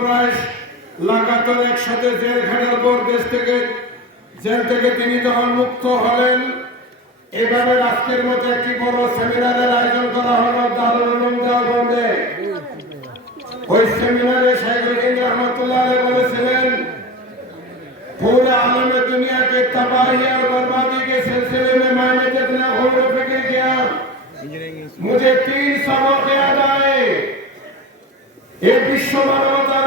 প্রায় লাগাতার একসাথে জেলখানার পর জেল থেকে তিনি যখন মুক্ত হলেন, এভাবে আজকের মতো একটি বড় সেমিনারের আয়োজন করা হলো দারুল উলুম দেওবন্দে। ওই সেমিনারে শাইখুল হিন্দ রহমাতুল্লাহ আলাইহি বলেছিলেন, पूरे आलम दुनिया के तबाही और बर्बादी के सिलसिले में मैंने जितना गौर व फिक्र किया, मुझे 3 सबक याद आए। ये विश्व मानवतार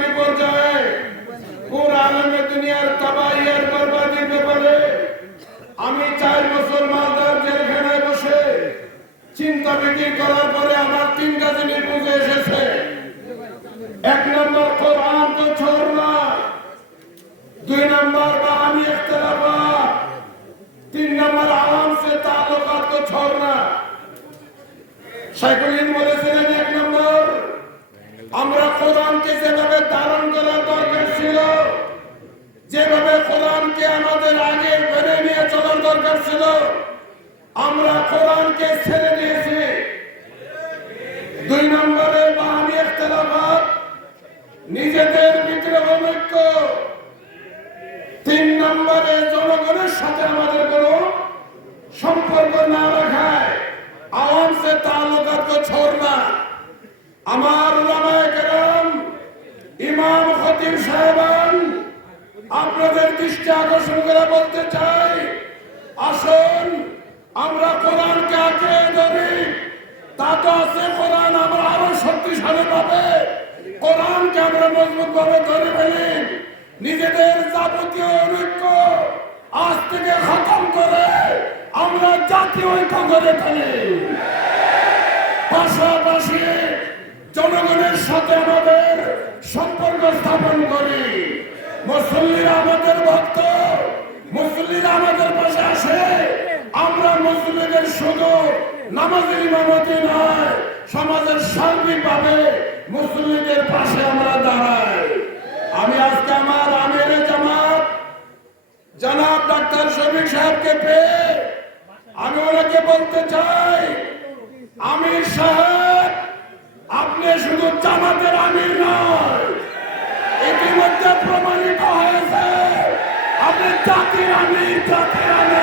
विपर्जय, पूरे आलम दुनियार तबाही और बर्बादी ব্যাপারে আমি 4 বছর মালদার জেলখানায় বসে চিন্তা বিক্রি করার পরে আমার 3টা জিনিস বুঝে এসেছে। 1 नंबर कुरान को छोड़ना, 2 नंबर बाहमी इख्तिलाफात, 3 नंबर आवाम से ताल्लुकात को छोड़ना। শাইখুল হিন্দ বলেছিলেন 1 নম্বর, আমরা কোরআনকে যেভাবে ধারণ করার দরকার ছিল, যেভাবে কোরআনকে আমাদের আগে বেড়ে নিয়ে চলার দরকার ছিল, আমরা কোরআনকে ছেড়ে দিয়েছি। 2 নম্বরে বাহমি ইখতিলাফাত, নিজেদের ভিতরে অনৈক্য। 3 নম্বরে জনগণের সাথে আমাদের কোনো সম্পর্ক না রাখায় আওয়াম সে তাল্লুকাত কো ছোড়না। আমার উলামায়ে কেরাম, ইমাম খতিব সাহেবান, আপনাদের দৃষ্টি আকর্ষণ করে বলতে চাই, আসুন আমরা কোরআনকে আঁকড়ে ধরি। তা তো আছে, কোরআন আমরা আরো শক্তিশালী পাবে, কোরআনকে আমরা মজবুত ভাবে ধরে ফেলি। নিজেদের যাবতীয় ঐক্য আজ থেকে খতম করে আমরা জাতীয় ঐক্য গড়ে ফেলি। পাশাপাশি জনগণের সাথে আমাদের সম্পর্ক স্থাপন করি। মুসল্লিরা আমাদের ভক্ত, মুসল্লিরা আমাদের পাশে আসে। আমরা মুসল্লিদের শুধু নামাজের ইমামতি নয়, সমাজের সার্বিকভাবে মুসল্লিদের পাশে আমরা দাঁড়াই। আমি আজকে আমার আমিরে জামাত জনাব ডাক্তার শফিক সাহেবকে পেয়ে আমি ওনাকে বলতে চাই, আমির সাহেব, আপনি শুধু জামাতের আমির নয়, ইতিমধ্যে প্রমাণিত হয়েছে আপনি জাতির আমির, জাতির আমির।